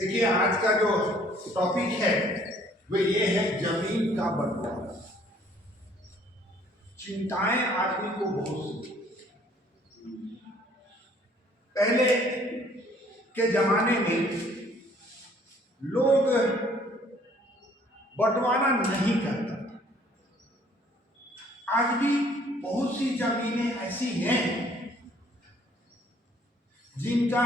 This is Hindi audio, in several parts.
देखिए, आज का जो टॉपिक है वो ये है जमीन का बंटवारा। चिंताएं आदमी को बहुत सी। पहले के जमाने में लोग बंटवारा नहीं करता था। आज भी बहुत सी जमीनें ऐसी हैं जिनका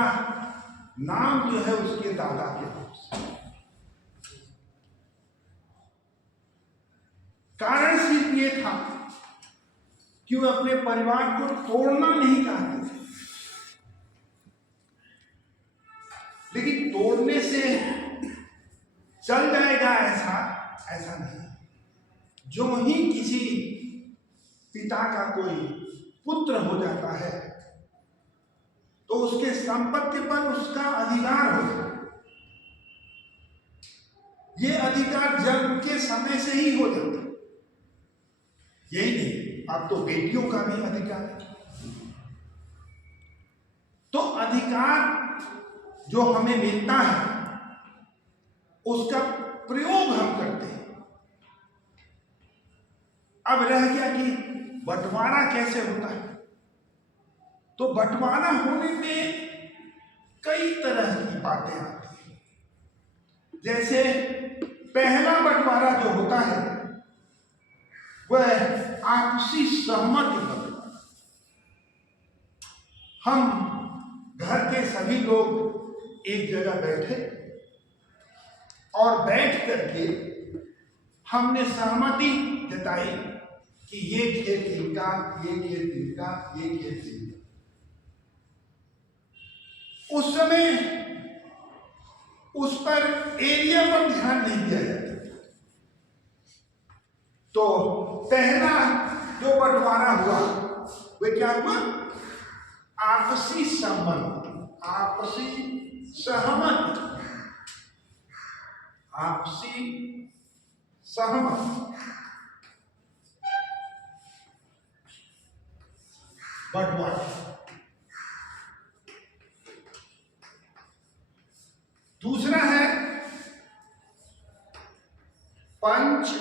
नाम जो है उसके दादा के नाम से। कारण सिर्फ ये था कि वो अपने परिवार को तोड़ना नहीं चाहते थे, लेकिन तोड़ने से चल जाएगा ऐसा नहीं। जो ही किसी पिता का कोई पुत्र हो जाता है तो उसके संपत्ति पर उसका अधिकार हो जाता है। ये अधिकार जन्म के समय से ही हो जाता है। यही नहीं, अब तो बेटियों का भी अधिकार है। तो अधिकार जो हमें मिलता है उसका प्रयोग हम करते हैं। अब रह गया कि बंटवारा कैसे होता है। तो बंटवारा होने में कई तरह की बातें आती हैं। जैसे पहला बंटवारा जो होता है वह आपसी सहमति बंटवारा। हम घर के सभी लोग एक जगह बैठे और बैठ करके हमने सहमति जताई कि ये खेत इनका, ये खेत इनका, ये खेत इनका। उस समय उस पर एरिया पर ध्यान नहीं दिया जाता। तो पहला जो बंटवारा हुआ वह क्या हुआ? आपसी संबंध, आपसी सहमति, आपसी सहमति बंटवारा। दूसरा है पंचनामा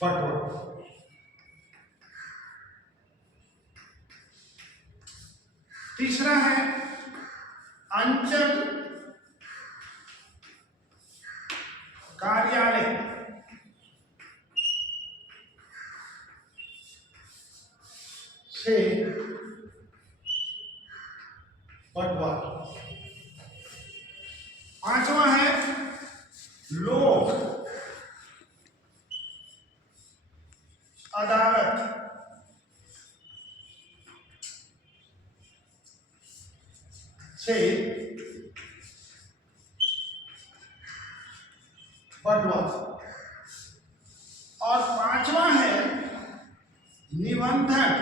बंटवारा। तीसरा है अंचल कार्यालय से बंटवारा। पांचवा है लोक अदालत से बंटवारा। और पांचवा है निबंधन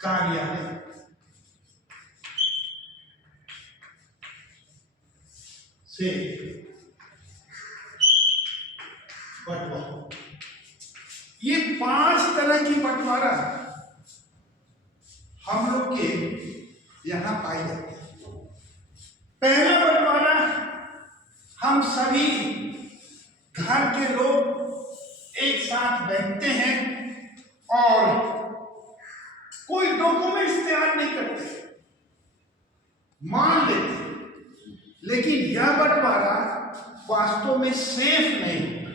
कार्यालय से बंटवारा। ये 5 तरह की बंटवारा हम लोग के यहां पाई जाती है। पहला बंटवारा हम सभी घर के लोग एक साथ बैठते हैं और कोई डॉक्यूमेंट्स तैयार नहीं करते, मान लेते। लेकिन यह बंटवारा वास्तव में सेफ नहीं होता।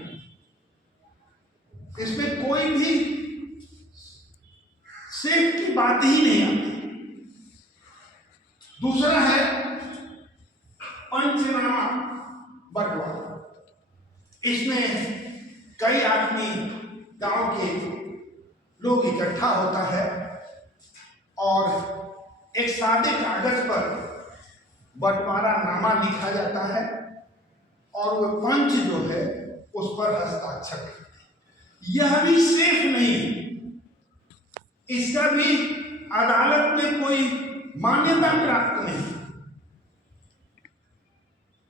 इसमें कोई भी सेफ की बात ही नहीं आती। दूसरा है पंचनामा बंटवारा। इसमें कई आदमी, गांव के लोग इकट्ठा होता है और एक सादे कागज पर बंटवारा नामा लिखा जाता है और वह पंच जो है उस पर हस्ताक्षर करते हैं। यह भी सेफ नहीं, इसका भी अदालत में कोई मान्यता प्राप्त नहीं।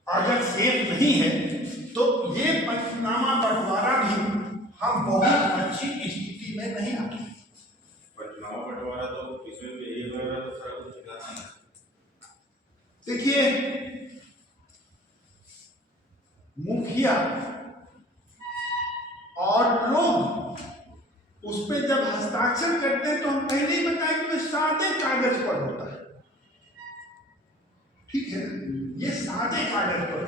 अगर सेफ नहीं है तो ये पंचनामा बंटवारा भी हम बहुत अच्छी स्थिति में नहीं देखिए, मुखिया और लोग उस पर जब हस्ताक्षर करते हैं तो हम पहले ही बताएं कि सादे कागज पर होता है, ठीक है ना, ये सादे कागज पर,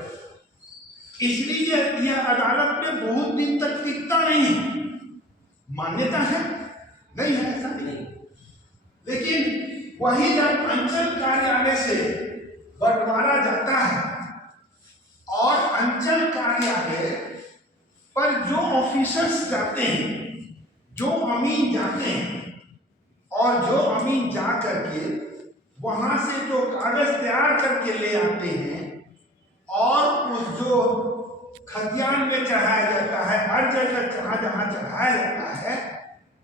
इसलिए यह अदालत में बहुत दिन तक टिकता नहीं। मान्यता है नहीं है ऐसा नहीं, लेकिन वही जब अंचल कार्यालय से बंटवारा जाता है और अंचल कार्यालय पर जो ऑफिसर्स जाते हैं, जो अमीन जाते हैं, और जो अमीन जा करके वहां से जो कागज तैयार करके ले आते हैं और उस जो खतियान में चढ़ाया जाता है, हर जगह जहां जहां चढ़ाया जाता है,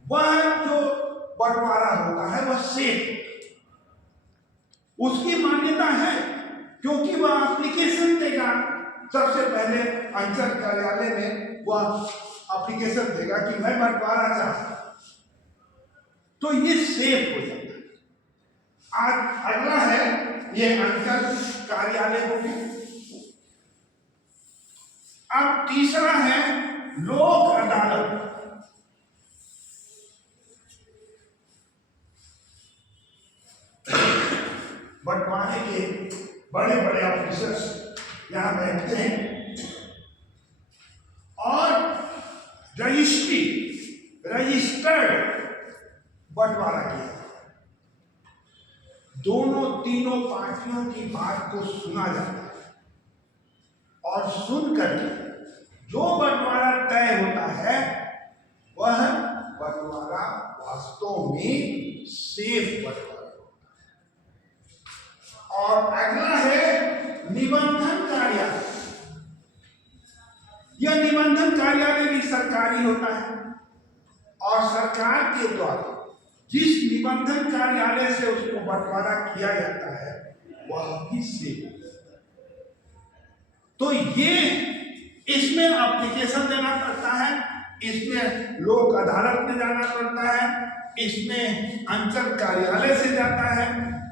वह जो बंटवारा होता है वह सेफ, उसकी मान्यता है, क्योंकि वह एप्लीकेशन देगा। सबसे पहले अंचल कार्यालय में वह एप्लीकेशन देगा कि मैं बंटवारा चाहता, तो ये सेफ हो जाता है। आज अगला है ये अंचल कार्यालय हो गया। अब तीसरा है लोक अदालत। बंटवारे के बड़े बड़े ऑफिसर्स यहां बैठते हैं और रजिस्टर्ड बंटवारा किया, दोनों तीनों पार्टियों की बात को सुना जाता है और सुनकर जो बंटवारा तय होता है वह बंटवारा वास्तव में सेफ बंटवारा होता है। और अगला है निबंधन कार्यालय। यह निबंधन कार्यालय भी सरकारी होता है और सरकार के द्वारा जिस निबंधन कार्यालय से उसको बंटवारा किया जाता है वह भी सेफ होता है। तो ये इसमें एप्लीकेशन देना पड़ता है, इसमें लोक अदालत में जाना पड़ता है, इसमें अंचल कार्यालय से जाता है,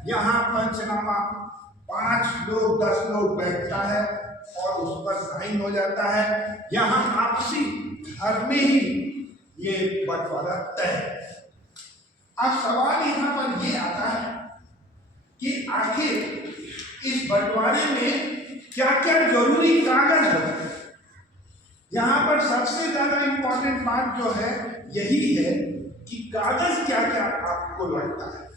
यहाँ पंचनामा 5 लोग 10 लोग बैठता है और उस पर साइन हो जाता है। यहाँ आपसी घर में ही ये बंटवारा तय है। अब सवाल यहाँ पर ये आता है कि आखिर इस बंटवारे में क्या क्या जरूरी कागज होते हैं। यहाँ पर सबसे ज्यादा इंपॉर्टेंट बात जो है यही है कि कागज क्या क्या आपको लगता है।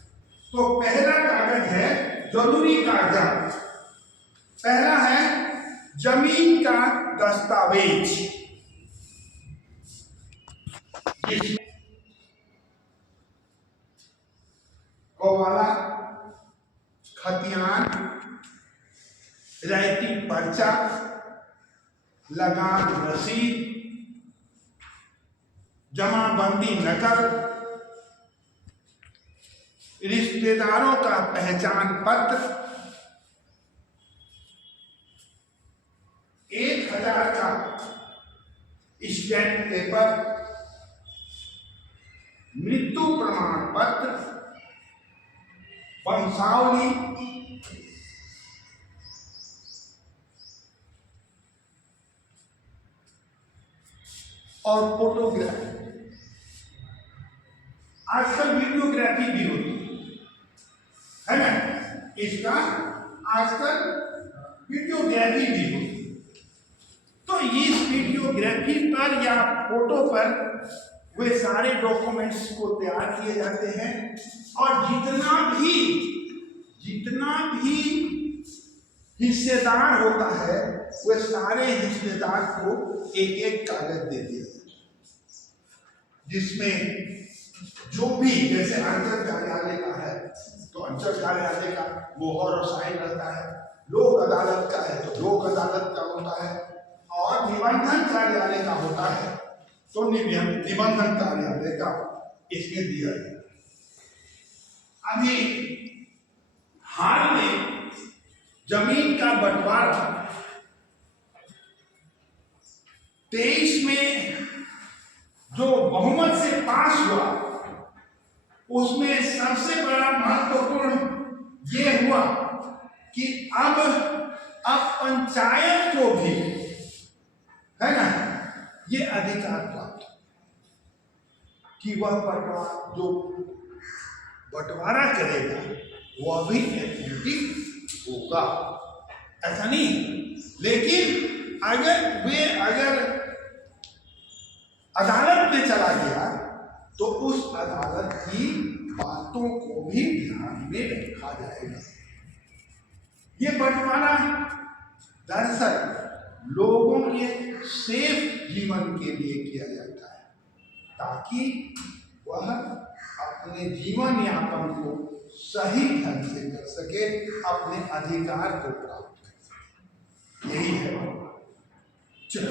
तो पहला कागज है जरूरी कागजात। पहला है जमीन का दस्तावेज, गवाला, खतियान, रैयती पर्चा, लगान रसीद, जमाबंदी नकल, रिश्तेदारों का पहचान पत्र, 1000 का स्टैम्प पेपर, मृत्यु प्रमाण पत्र, वंशावली, और फोटोग्राफी। आजकल वीडियोग्राफी भी होती है ना, इसका आजकल वीडियोग्राफी भी होती है। तो इस वीडियोग्राफी पर या फोटो पर वे सारे डॉक्यूमेंट्स को तैयार किए जाते हैं और जितना भी हिस्सेदार होता है वे सारे हिस्सेदार को एक एक कागज दे दिया जाता है, जिसमें जो भी, जैसे अंचल कार्यालय का है तो अंचल कार्यालय का मोहर और साइन रहता है, लोक अदालत का है तो लोक अदालत का होता है, और निबंधन कार्यालय का होता है तो निबंधन कार्यालय का इसमें दिया जाता है। अभी हाल में जमीन का बंटवारा 23 में जो बहुमत से पास हुआ उसमें सबसे बड़ा महत्वपूर्ण ये हुआ कि अब पंचायत को भी, है ना, ये अधिकार प्राप्त कि वह बंटवारा करेगा, वह भी एथॉरिटी होगा। ऐसा नहीं, लेकिन अगर अदालत में चला गया तो उस अदालत की बातों को भी ध्यान में रखा जाएगा। ये बंटवारा दरअसल लोगों के सेफ जीवन के लिए किया जाता है, ताकि वह अपने जीवन यापन को सही ढंग से कर सके, अपने अधिकार को प्राप्त कर सके। यही है। चलो